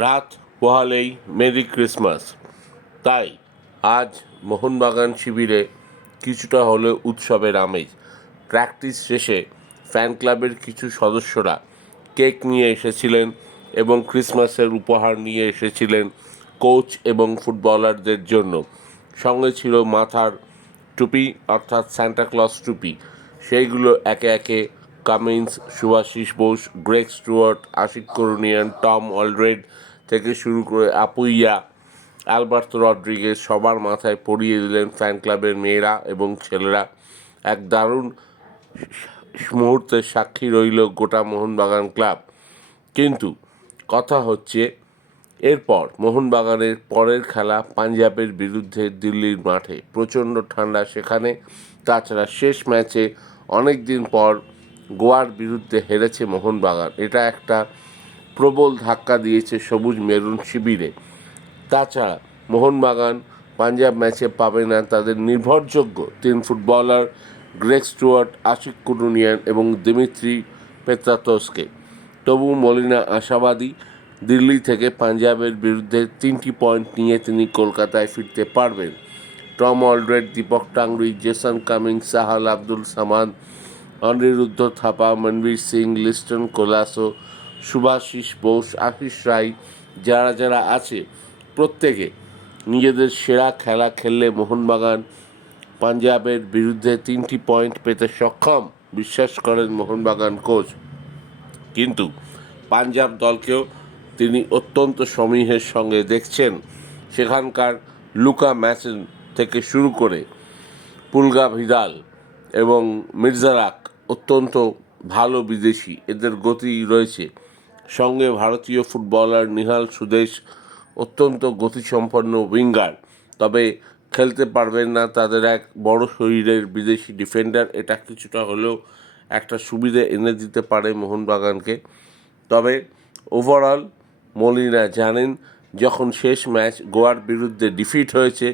রাত পোহালেই merry Christmas. তাই আজ মোহনবাগান শিবিরে কিছুটা হলেও উৎসবের আমেজ। প্র্যাকটিস শেষে ফ্যান ক্লাবের কিছু সদস্যরা কেক নিয়ে এসেছিলেন এবং ক্রিসমাসের উপহার নিয়ে এসেছিলেন কোচ এবং ফুটবলারদের জন্য। সঙ্গে ছিল মাথার টুপি, অর্থাৎ সান্টাক্লজ টুপি। সেইগুলো একে একে Cummins, Subhasish Bose, Greg Stewart, Ashique Kuruniyan, Tom Aldred থেকে শুরু করে আপুইয়া, অ্যালবার্তো রড্রিগেজ সবার মাথায় পরিয়ে দিলেন ফ্যান ক্লাবের মেয়েরা এবং ছেলেরা। এক দারুণ মুহূর্তের সাক্ষী রইল গোটা মোহনবাগান ক্লাব। কিন্তু কথা হচ্ছে, এরপর মোহনবাগানের পরের খেলা পাঞ্জাবের বিরুদ্ধে দিল্লির মাঠে। প্রচণ্ড ঠান্ডা সেখানে। তাছাড়া শেষ ম্যাচে অনেক দিন পর গোয়ার বিরুদ্ধে হেরেছে মোহনবাগান। এটা একটা প্রবল ধাক্কা দিয়েছে সবুজ মেরুন শিবিরে। তাছাড়া মোহনবাগান পাঞ্জাব ম্যাচে পাবে না তাদের নির্ভরযোগ্য তিন footballer Greg Stewart, Ashique Kuruniyan এবং দিমিত্রি পেত্রাতসকে। তবু মলিনা আশাবাদী, দিল্লি থেকে পাঞ্জাবের বিরুদ্ধে 3টি পয়েন্ট নিয়ে তিনি কলকাতায় ফিরতে পারবেন। Tom Aldred, Deepak Tangri, Jason Cummings, Sahal Abdul Samad, Anirudh Thapa, Manvir Singh, Liston Colaco, Subhasish Bose, Ashis Roy, যারা আছে প্রত্যেকে নিজেদের সেরা খেলা খেললে মোহনবাগান পাঞ্জাবের বিরুদ্ধে 3টি পয়েন্ট পেতে সক্ষম, বিশ্বাস করেন মোহনবাগান কোচ। কিন্তু পাঞ্জাব দলকেও তিনি অত্যন্ত সমীহের সঙ্গে দেখছেন। সেখানকার লুকা ম্যাচেন থেকে শুরু করে পুলগা ভিদাল এবং মির্জারাক অত্যন্ত ভালো বিদেশি, এদের গতি রয়েছে। সঙ্গে ভারতীয় ফুটবলার নিহাল সুদেশ, অত্যন্ত গতিসম্পন্ন উইঙ্গার। তবে খেলতে পারবেন না তাদের এক বড় শরীরের বিদেশি ডিফেন্ডার। এটা কিছুটা হলেও একটা সুবিধে এনে দিতে পারে মোহনবাগানকে। তবে ওভারঅল মলিনা জানেন, যখন শেষ ম্যাচ গোয়ার বিরুদ্ধে ডিফিট হয়েছে,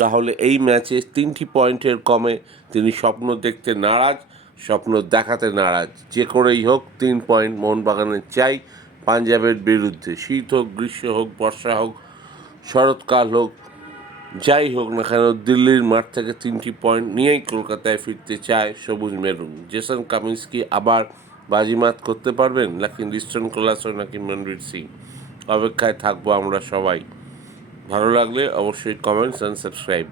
তাহলে এই ম্যাচে 3টি পয়েন্টের কমে তিনি স্বপ্ন দেখতে নারাজ, স্বপ্ন দেখাতে নারাজ। যে করেই হোক 3 পয়েন্ট মোহনবাগানের চাই পাঞ্জাবের বিরুদ্ধে। শীত হোক, গ্রীষ্ম হোক, বর্ষা হোক, শরৎকাল হোক, যাই হোক না কেন দিল্লির মাঠ থেকে 3টি পয়েন্ট নিয়েই কলকাতায় ফিরতে চায় সবুজ মেরুন। জেসন কামিন্স কি আবার বাজিমাত করতে পারবেন, নাকি লিস্টন কোলাসো, নাকি মনবীর সিং? অপেক্ষায় থাকবো আমরা সবাই। ভালো লাগলে অবশ্যই কমেন্টস অ্যান্ড সাবস্ক্রাইব।